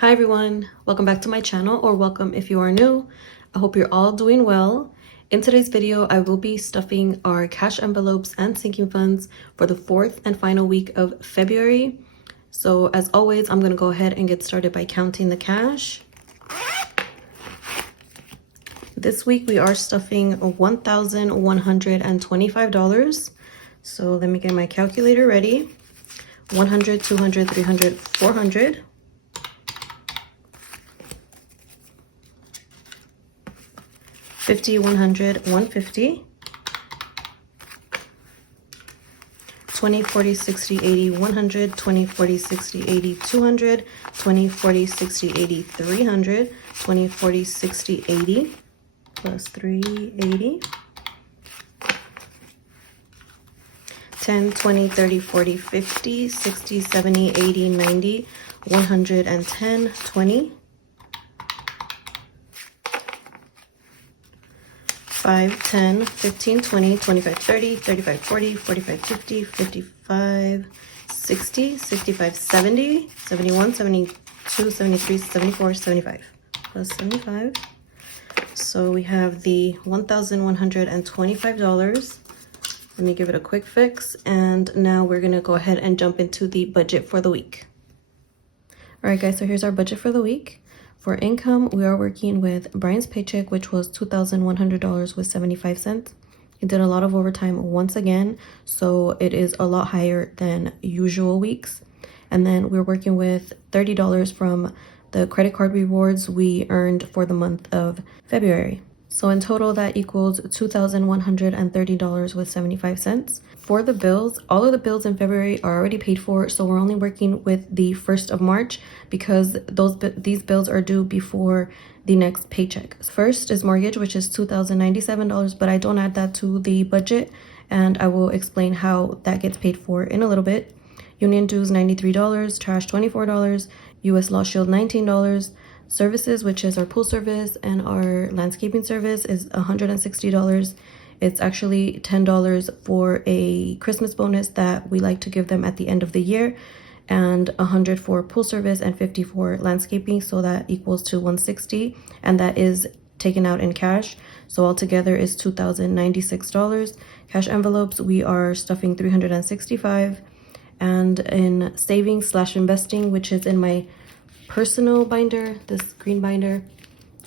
Hi everyone, welcome back to my channel, or welcome if you are new. I hope you're all doing well. In today's video, I will be stuffing our cash envelopes and sinking funds for the fourth and final week of February. So as always, I'm going to go ahead and get started by counting the cash. This week we are stuffing $1,125. So let me get my calculator ready. 100, 200, 300, 400. 50, 100, 150, 20, 40, 60, 80, 100, 20, 40, 60, 80, 200, 20, 40, 60, 80, 300, 20, 40, 60, 80, plus 380, 10, 20, 30, 40, 50, 60, 70, 80, 90, 110, 20, 5, 10, 15, 20, 25, 30, 35, 40, 45, 50, 55, 60, 65, 70, 71, 72, 73, 74, 75, plus 75. So we have the $1,125. Let me give it a quick fix. And now we're going to go ahead and jump into the budget for the week. All right, guys, so here's our budget for the week. For income, we are working with Brian's paycheck, which was $2,100 with 75 cents. He did a lot of overtime once again, so it is a lot higher than usual weeks. And then we're working with $30 from the credit card rewards we earned for the month of February. So in total, that equals $2,130 with 75 cents. For the bills, all of the bills in February are already paid for, so we're only working with the 1st of March because these bills are due before the next paycheck. First is mortgage, which is $2,097, but I don't add that to the budget, and I will explain how that gets paid for in a little bit. Union dues, $93, trash, $24, US Law Shield, $19, services, which is our pool service and our landscaping service, is $160. It's actually $10 for a Christmas bonus that we like to give them at the end of the year, and $100 for pool service and $50 for landscaping, so that equals to $160, and that is taken out in cash. So altogether is $2,096. Cash envelopes, we are stuffing 365, and in savings / investing, which is in my personal binder, this green binder,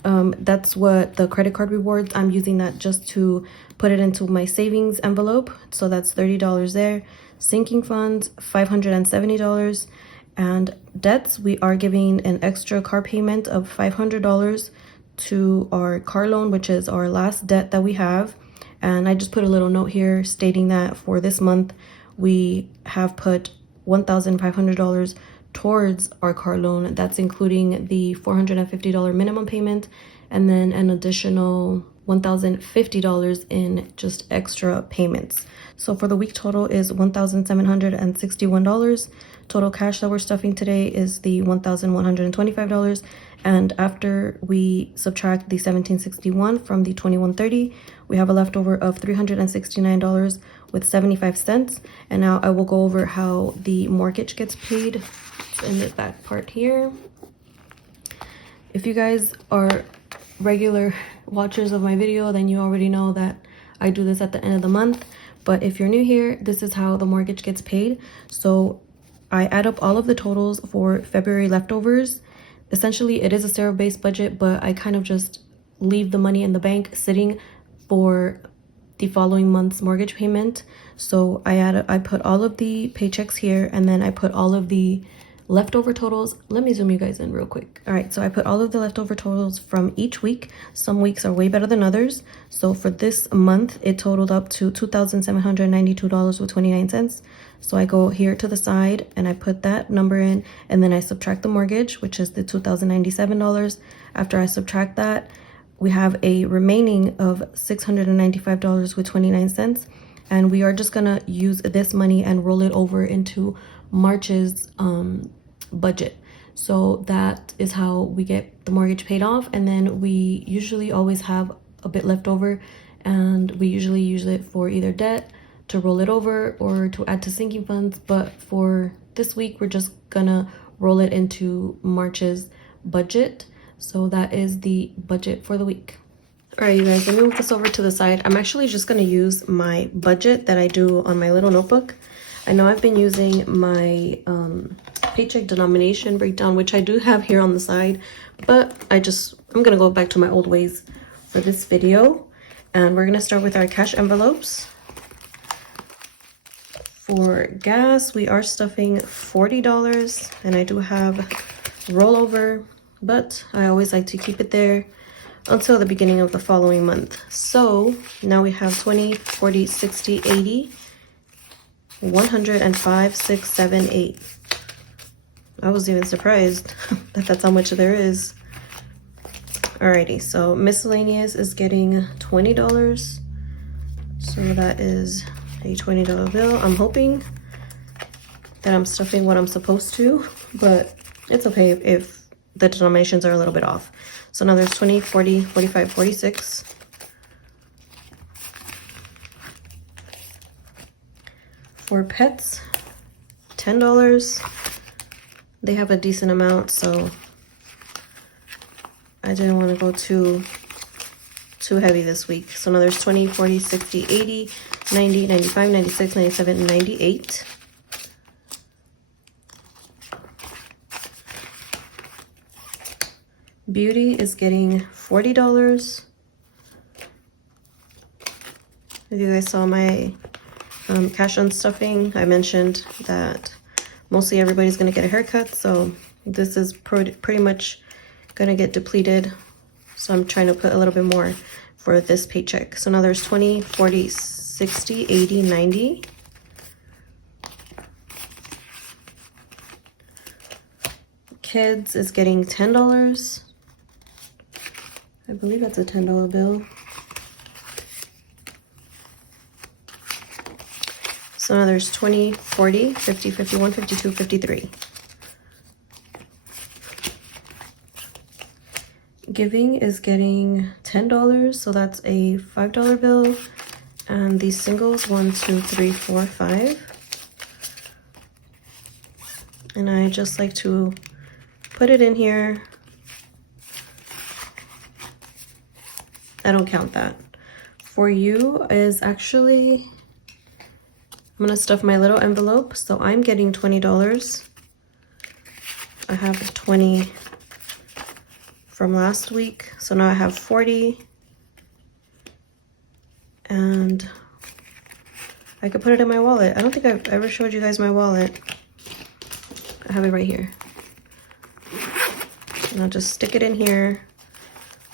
that's what the credit card rewards, I'm using that just to put it into my savings envelope, so that's $30 there. Sinking funds, $570, and debts, we are giving an extra car payment of $500 to our car loan, which is our last debt that we have. And I just put a little note here stating that for this month we have put $1,500 towards our car loan. That's including the $450 minimum payment and then an additional $1,050 in just extra payments. So for the week, total is $1,761. Total cash that we're stuffing today is the $1,125, and after we subtract the $1,761 from the $2,130, we have a leftover of $369 with 75 cents. And now I will go over how the mortgage gets paid. It's in the back part here. If you guys are regular watchers of my video, then you already know that I do this at the end of the month. But if you're new here, this is how the mortgage gets paid. So I add up all of the totals for February leftovers. Essentially, it is a zero-based budget, but I kind of just leave the money in the bank sitting for the following month's mortgage payment. So I put all of the paychecks here, and then I put all of the leftover totals. Let me zoom you guys in real quick. All right, so I put all of the leftover totals from each week. Some weeks are way better than others. So for this month, it totaled up to $2,792 with 29 cents. So I go here to the side and I put that number in, and then I subtract the mortgage, which is the $2,097. After I subtract that, we have a remaining of $695 with 29 cents. And we are just gonna use this money and roll it over into March's budget. So that is how we get the mortgage paid off. And then we usually always have a bit left over, and we usually use it for either debt, to roll it over, or to add to sinking funds. But for this week, we're just gonna roll it into March's budget. So that is the budget for the week. All right, you guys, let me move this over to the side. I'm actually just going to use my budget that I do on my little notebook. I know I've been using my paycheck denomination breakdown, which I do have here on the side, but I'm going to go back to my old ways for this video. And we're going to start with our cash envelopes. For gas, we are stuffing $40, and I do have rollover, but I always like to keep it there until the beginning of the following month. So now we have 20, 40, 60, 80, 100, and 5, 6, 7, 8. I was even surprised that that's how much there is. Alrighty, so miscellaneous is getting $20. So that is a $20 bill. I'm hoping that I'm stuffing what I'm supposed to, but it's okay if the denominations are a little bit off. So now there's 20, 40, 45, 46. For pets, $10. They have a decent amount, so I didn't want to go too heavy this week. So now there's 20, 40, 60, 80, 90, 95, 96, 97, 98. Beauty is getting $40. If you guys saw my cash unstuffing, I mentioned that mostly everybody's going to get a haircut, so this is pretty much going to get depleted. So I'm trying to put a little bit more for this paycheck. So now there's 20, 40, 60, 80, 90. Kids is getting $10. I believe that's a $10 bill. So now there's 20, 40, 50, 51, 52, 53. Giving is getting $10, so that's a $5 bill. And these singles, 1, 2, 3, 4, 5. And I just like to put it in here. I don't count that. For you is actually, I'm gonna stuff my little envelope, so I'm getting $20. I have 20 from last week, so now I have 40. And I could put it in my wallet. I don't think I've ever showed you guys my wallet. I have it right here. And I'll just stick it in here.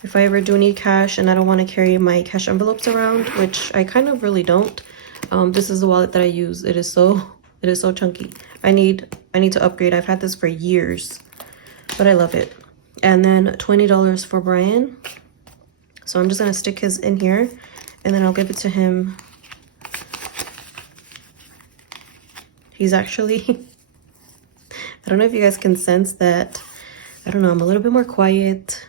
If I ever do need cash and I don't want to carry my cash envelopes around, which I kind of really don't, this is the wallet that I use. It is so chunky. I need to upgrade. I've had this for years, but I love it. And then $20 for Brian. So I'm just gonna stick his in here, and then I'll give it to him. He's actually, I don't know if you guys can sense that, I don't know, I'm a little bit more quiet.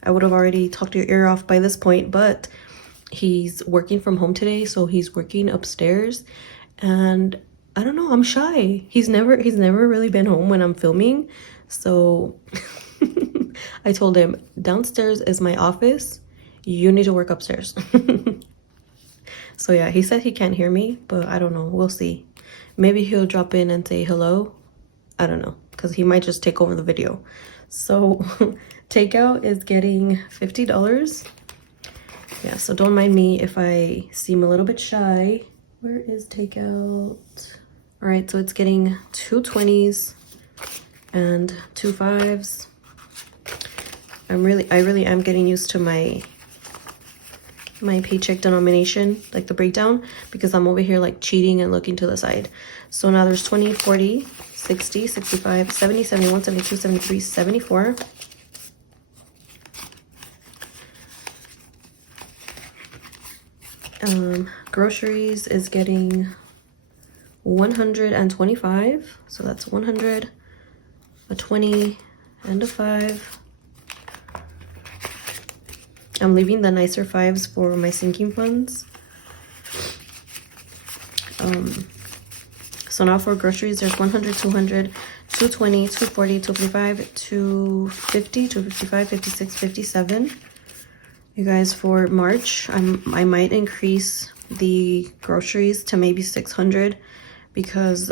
I would have already talked your ear off by this point, but he's working from home today, so he's working upstairs, and I don't know, I'm shy. He's never really been home when I'm filming, so I told him, downstairs is my office, you need to work upstairs. So yeah, he said he can't hear me, but I don't know, we'll see. Maybe he'll drop in and say hello. I don't know, because he might just take over the video. So takeout is getting $50. Yeah, so don't mind me if I seem a little bit shy. Where is takeout? All right, so it's getting 2 20s and 2 5s. I really am getting used to my paycheck denomination, like the breakdown, because I'm over here like cheating and looking to the side. So now there's 20, 40, 60, 65, 70, 71, 72, 73, 74. Groceries is getting 125. So that's 100, a 20, and a 5. I'm leaving the nicer 5s for my sinking funds. So now for groceries, there's 100, 200, 220, 240, 245, 250, 255, 56, 57. You guys, for March, I might increase the groceries to maybe 600 because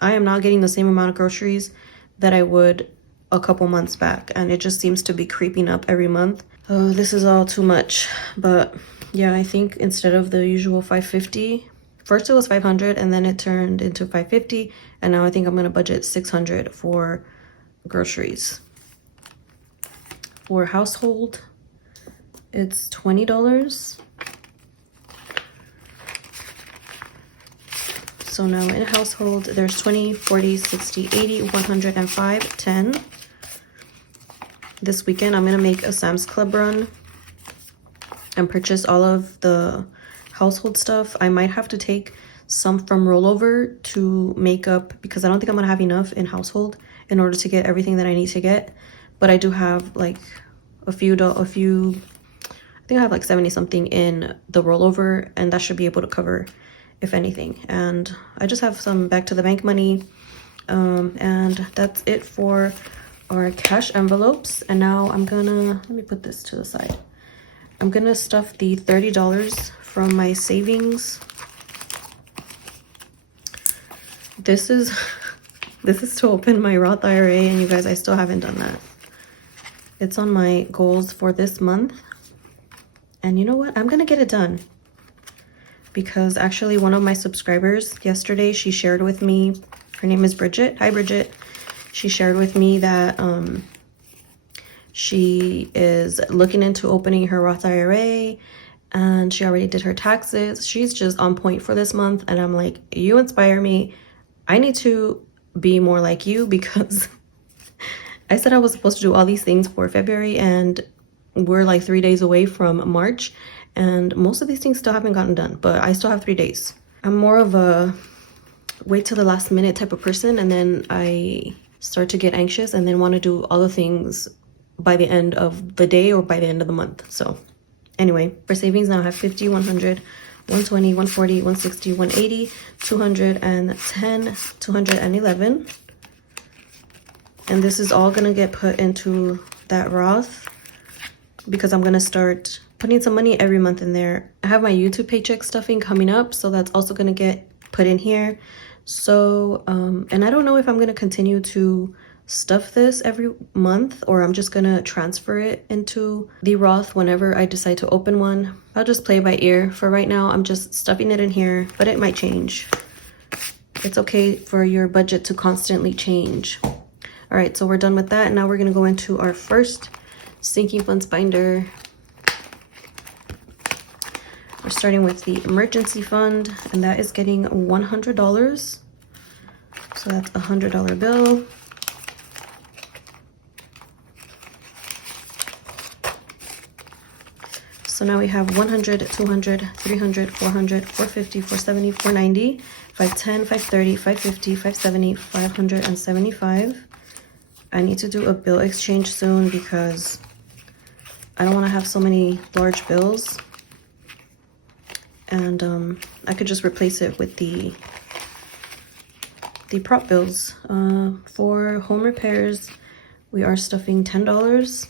I am not getting the same amount of groceries that I would a couple months back, and it just seems to be creeping up every month. Oh, this is all too much. But yeah, I think instead of the usual 550, first it was 500 and then it turned into 550, and now I think I'm gonna budget 600 for groceries. For household, it's $20. So now in household, there's 20, 40, 60, 80, 105, 10. This weekend, I'm gonna make a Sam's Club run and purchase all of the household stuff. I might have to take some from rollover to make up, because I don't think I'm gonna have enough in household in order to get everything that I need to get. But I do have like a few, I think I have like 70 something in the rollover, and that should be able to cover if anything. And I just have some back to the bank money, and that's it for our cash envelopes. And now I'm gonna, let me put this to the side. I'm gonna stuff the $30 from my savings. This is to open my Roth IRA, and you guys, I still haven't done that. It's on my goals for this month. And you know what? I'm gonna get it done. Because actually one of my subscribers yesterday, she shared with me, her name is Bridget. Hi, Bridget. She shared with me that she is looking into opening her Roth IRA, and she already did her taxes. She's just on point for this month. And I'm like, you inspire me. I need to be more like you, because I said I was supposed to do all these things for February, and we're like 3 days away from March, and most of these things still haven't gotten done, but I still have 3 days. I'm more of a wait till the last minute type of person, and then I start to get anxious and then want to do all the things by the end of the day or by the end of the month. So anyway, for savings now I have 50, 100, 120, 140, 160, 180, 210, 211. And this is all gonna get put into that Roth, because I'm gonna start putting some money every month in there. I have my YouTube paycheck stuffing coming up, so that's also gonna get put in here. So and I don't know if I'm gonna continue to stuff this every month, or I'm just gonna transfer it into the Roth whenever I decide to open one. I'll just play by ear. For right now, I'm just stuffing it in here, but it might change. It's okay for your budget to constantly change. All right, so we're done with that. Now we're gonna go into our first sinking funds binder. We're starting with the emergency fund, and that is getting $100. So that's a $100 bill. So now we have 100, 200, 300, 400, 450, 470, 490, 510, 530, 550, 570, 575. I need to do a bill exchange soon because I don't want to have so many large bills. And I could just replace it with the prop bills. For home repairs, we are stuffing $10.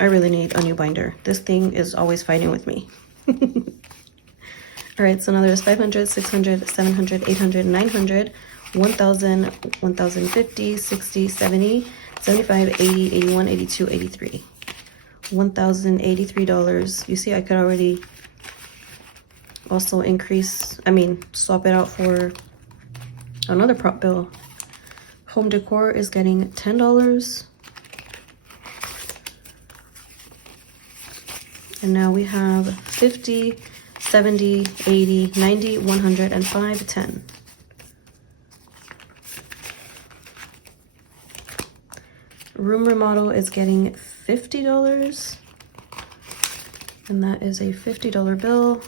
I really need a new binder. This thing is always fighting with me. All right, so now there's 500, 600, 700, 800, 900, 1,000, 1,050, 60, 70, 75, 80, 81, 82, 83. $1,083. You see, I could already also swap it out for another prop bill. Home decor is getting $10. And now we have 50, 70, 80, 90, 100, and 5, 10. Room remodel is getting $50. And that is a $50 bill.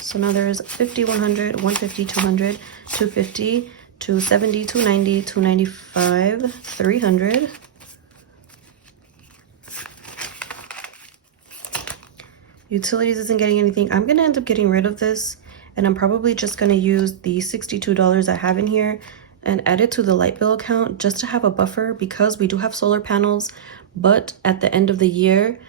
So now there's 50, 100, 150, 200, 250, 270, 290, 295, 300. Utilities isn't getting anything. I'm gonna end up getting rid of this and I'm probably just going to use the $62 I have in here and add it to the light bill account just to have a buffer, because we do have solar panels, but at the end of the year,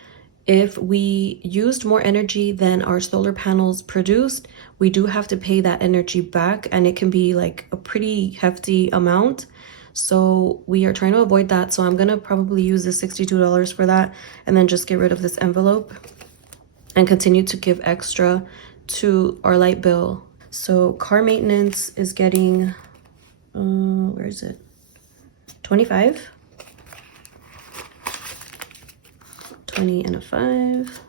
if we used more energy than our solar panels produced, we do have to pay that energy back, and it can be like a pretty hefty amount. So we are trying to avoid that. So I'm gonna probably use the $62 for that, and then just get rid of this envelope and continue to give extra to our light bill. So car maintenance is getting, where is it? 25. 20 and a 5.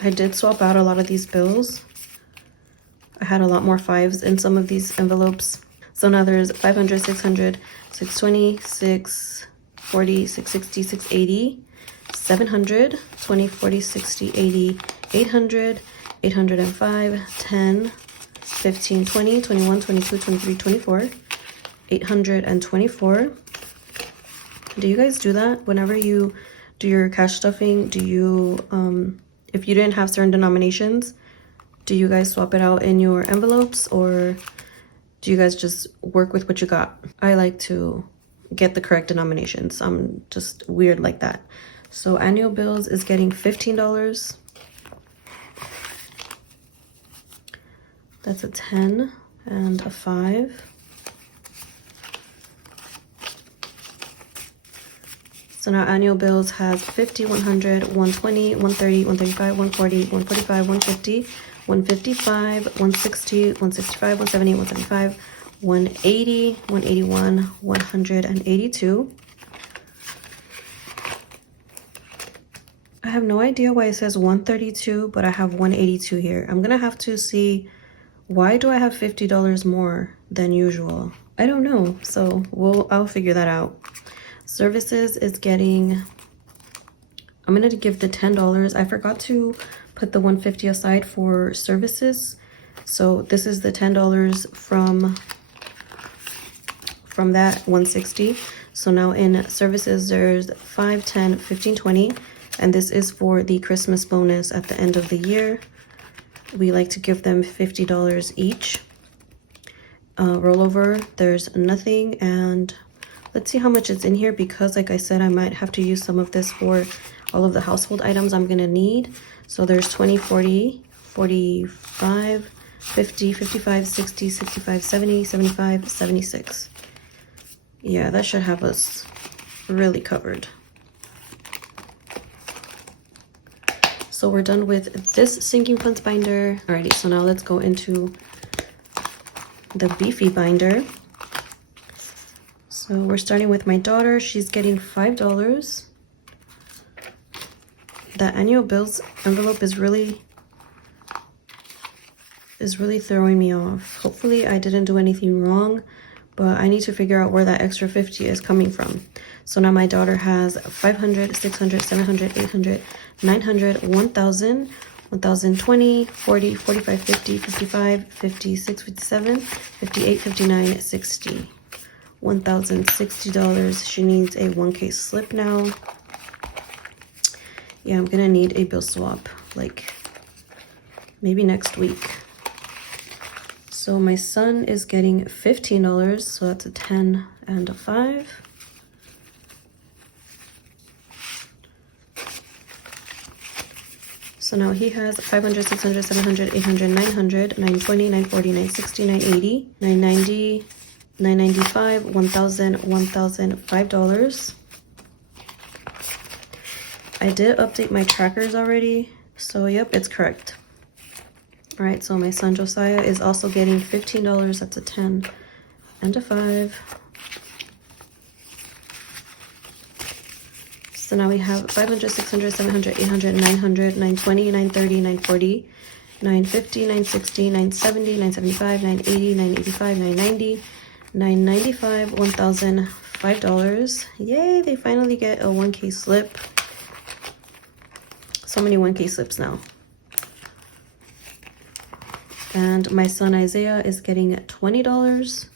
I did swap out a lot of these bills. I had a lot more 5s in some of these envelopes. So now there's 500, 600, 620, 640, 660, 680, 700, 20, 40, 60, 80, 800, 805, 10, 15, 20, 21, 22, 23, 24, 824. Do you guys do that whenever you do your cash stuffing? Do you, if you didn't have certain denominations, do you guys swap it out in your envelopes, or do you guys just work with what you got? I like to get the correct denominations. I'm just weird like that. So annual bills is getting $15. That's a 10 and a 5. So now annual bills has 50, 100, 120, 130, 135, 140, 145, 150, 155, 160, 165, 170, 175, 180, 181, 182. I have no idea why it says 132, but I have 182 here. I'm gonna have to see, why do I have $50 more than usual? I don't know, so I'll figure that out. Services is getting, I'm gonna give the $10. I forgot to put the $150 aside for services, so this is the $10 from that $160. So now in services there's 5, 10, 15, 20, and this is for the Christmas bonus at the end of the year. We like to give them $50 each. Rollover, there's nothing, and let's see how much it's in here, because like I said, I might have to use some of this for all of the household items I'm gonna need. So there's 20, 40, 45, 50, 55, 60, 65, 70, 75, 76. Yeah, that should have us really covered. So we're done with this sinking funds binder. Alrighty, so now let's go into the beefy binder. So we're starting with my daughter. She's getting $5. The annual bills envelope is really throwing me off. Hopefully I didn't do anything wrong, but I need to figure out where that extra 50 is coming from. So now my daughter has 500, 600, 700, 800, 900, 1,000, 1,020, 40, 45, 50, 55, 56, 57, 58, 59, 60. $1,060. She needs a 1K slip now. Yeah, I'm gonna need a bill swap, like maybe next week. So my son is getting $15, so that's a 10 and a 5. So now he has 500, 600, 700, 800, 900, 920, 940, 960, 980, 990, 995, 1,000, $1,005. I did update my trackers already, so yep, it's correct. All right, so my son Josiah is also getting $15. That's a 10 and a 5. So now we have 500, 600, 700, 800, 900, 920, 930, 940, 950, 960, 970, 975, 980, 985, 990, 995, $1,005. Yay, they finally get a 1K slip. So many 1K slips now. And my son Isaiah is getting $20.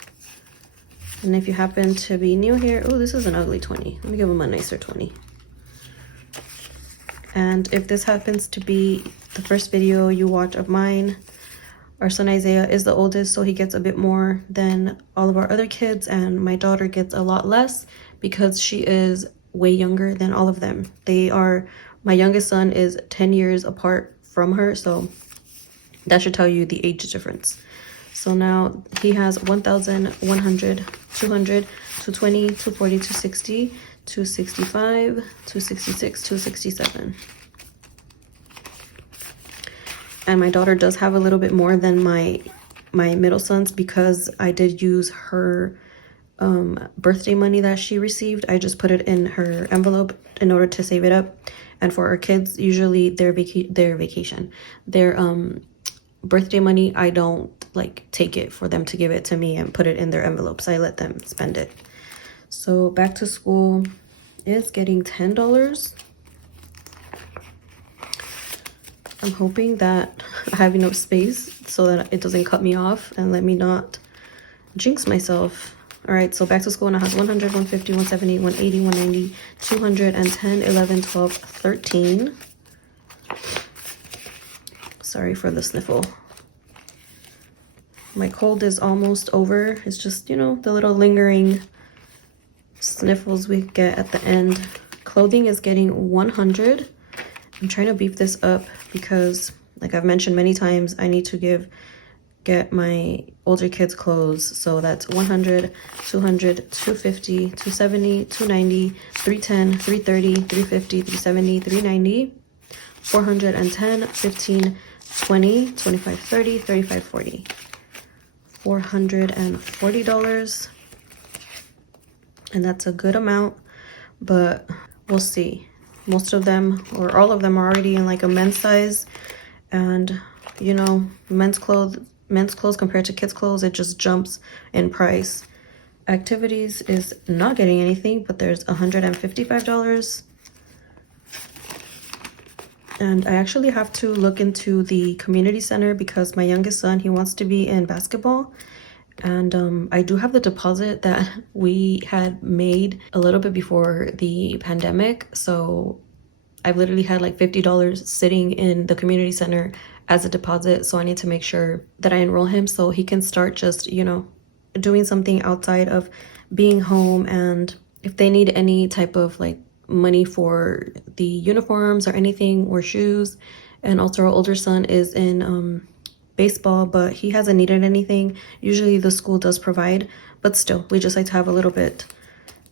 And if you happen to be new here, oh, this is an ugly 20. Let me give him a nicer 20. And if this happens to be the first video you watch of mine, our son Isaiah is the oldest, so he gets a bit more than all of our other kids, and my daughter gets a lot less because she is way younger than all of them. My youngest son is 10 years apart from her, so that should tell you the age difference. So now he has 1,100, 200, 220, 240, 260, 265, 266, 267. And my daughter does have a little bit more than my middle son's because I did use her birthday money that she received. I just put it in her envelope in order to save it up. And for our kids, usually their birthday money, I don't like take it for them to give it to me and put it in their envelopes. I let them spend it. So back to school is getting $10. I'm hoping that I have enough space so that it doesn't cut me off and let me not jinx myself. All right, so back to school now has 100, 150, 170, 180, 190, 210, 11, 12, 13. Sorry for the sniffle. My cold is almost over. It's just, you know, the little lingering sniffles we get at the end. Clothing is getting 100. I'm trying to beef this up because, like I've mentioned many times, I need to get my older kids clothes. So that's 100, 200, 250, 270, 290, 310, 330, 350, 370, 390, 410, 15, 20, 25, 30, 35, 40. $440. And that's a good amount, but we'll see. Most of them or all of them are already in like a men's size, and you know, men's clothes compared to kids clothes, it just jumps in price. Activities is not getting anything, but there's $155. And I actually have to look into the community center because my youngest son, he wants to be in basketball. And I do have the deposit that we had made a little bit before the pandemic. So I've literally had like $50 sitting in the community center as a deposit. So I need to make sure that I enroll him so he can start just, you know, doing something outside of being home. And if they need any type of like money for the uniforms or anything or shoes. And also our older son is in baseball, but he hasn't needed anything. Usually the school does provide, but still we just like to have a little bit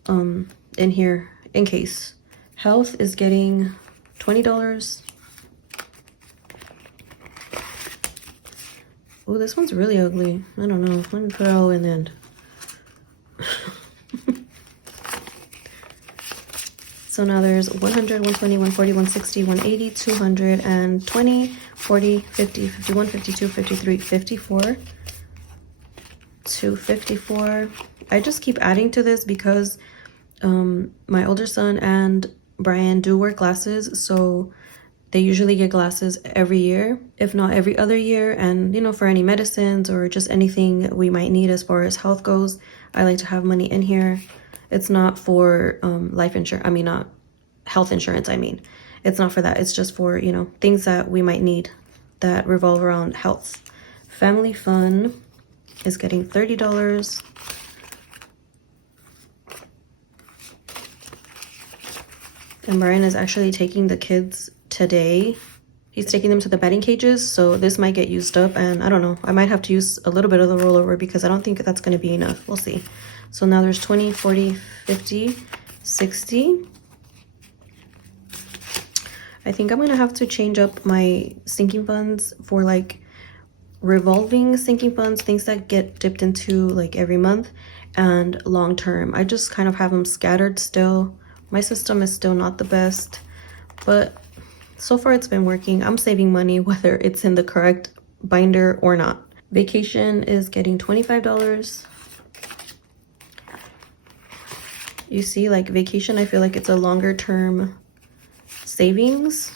in here in case. Health is getting $20. Oh, this one's really ugly. I don't know. Let me put it all in the end. So now there's 100, 120, 140, 160, 180, 220, 40, 50, 51, 52, 53, 54, 254. I just keep adding to this because my older son and Brian do wear glasses, so they usually get glasses every year, if not every other year. And, you know, for any medicines or just anything we might need as far as health goes, I like to have money in here. It's not for life insurance. I mean, not health insurance. I mean, it's not for that. It's just for, you know, things that we might need that revolve around health. Family fun is getting $30. And Brian is actually taking the kids today. He's taking them to the batting cages, so this might get used up, and I don't know. I might have to use a little bit of the rollover because I don't think that's going to be enough. We'll see. So now there's 20, 40, 50, 60. I think I'm going to have to change up my sinking funds for like revolving sinking funds, things that get dipped into like every month, and long term. I just kind of have them scattered still. My system is still not the best, but so far it's been working. I'm saving money whether it's in the correct binder or not. Vacation is getting $25. You see, like vacation, I feel like it's a longer term savings,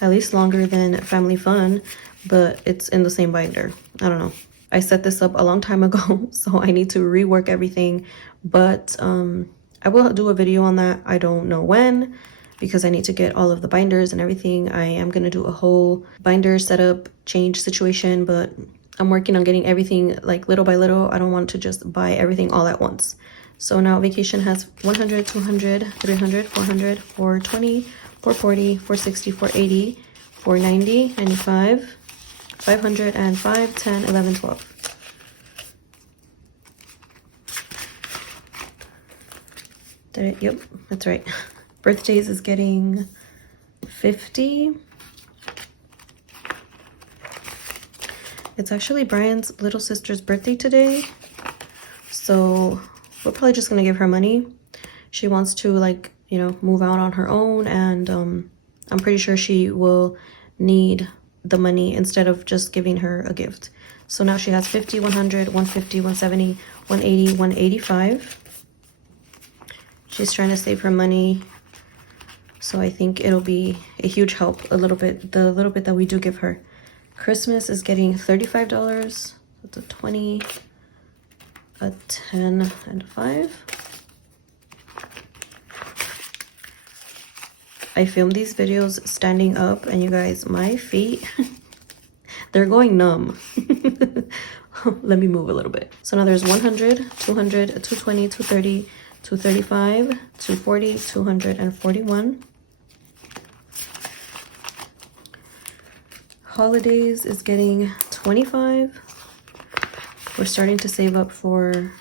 at least longer than family fun, but it's in the same binder. I don't know. I set this up a long time ago, so I need to rework everything, but I will do a video on that. I don't know when. because I need to get all of the binders and everything. I am going to do a whole binder setup change situation, but I'm working on getting everything like little by little. I don't want to just buy everything all at once. So now vacation has 100, 200, 300, 400, 420, 440, 460, 480, 490, 95, 500, and 5, 10, 11, 12. Yep, that's right. Birthdays is getting 50. It's actually Brian's little sister's birthday today, so we're probably just gonna give her money. She wants to, like, you know, move out on her own, and I'm pretty sure she will need the money instead of just giving her a gift. So now she has 50, 100, 150, 170, 180, 185. She's trying to save her money, so I think it'll be a huge help, a little bit, the little bit that we do give her. Christmas is getting $35. That's a 20, a 10, and a 5. I filmed these videos standing up, and you guys, my feet, they're going numb. Let me move a little bit. So now there's 100, 200, 220, 230, 235, 240, 241. Holidays is getting 25. We're starting to save up for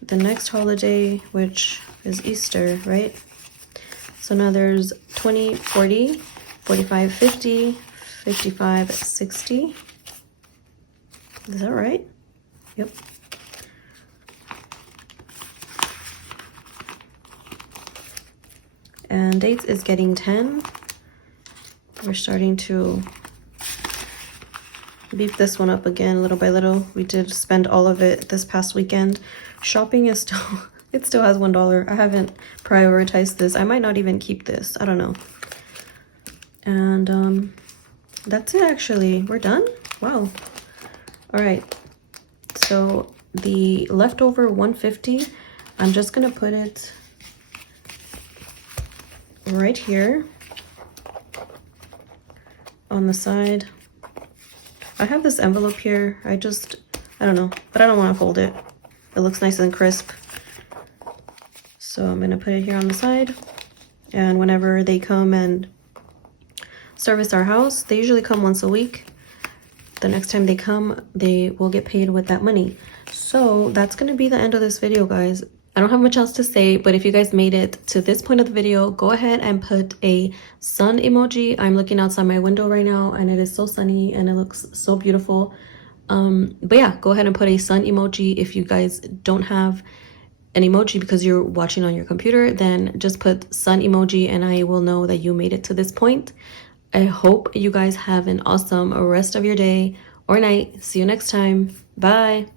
the next holiday, which is Easter, right? So now there's 20, 40, 45, 50, 55, 60. Is that right? Yep. And dates is getting 10. We're starting to beef this one up again little by little. We did spend all of it this past weekend. Shopping is still, it still has $1. I haven't prioritized this. I might not even keep this. I don't know. And that's it actually. We're done? Wow. All right. So the leftover 150, I'm just gonna put it right here on the side. I have this envelope here. I don't know, but I don't want to fold it. It looks nice and crisp. So I'm gonna put it here on the side, and whenever they come and service our house, they usually come once a week. The next time they come, they will get paid with that money. So that's gonna be the end of this video, guys. I don't have much else to say, but if you guys made it to this point of the video, go ahead and put a sun emoji. I'm looking outside my window right now, and it is so sunny and it looks so beautiful. But yeah, go ahead and put a sun emoji. If you guys don't have an emoji because you're watching on your computer, then just put sun emoji and I will know that you made it to this point. I hope you guys have an awesome rest of your day or night. See you next time. Bye.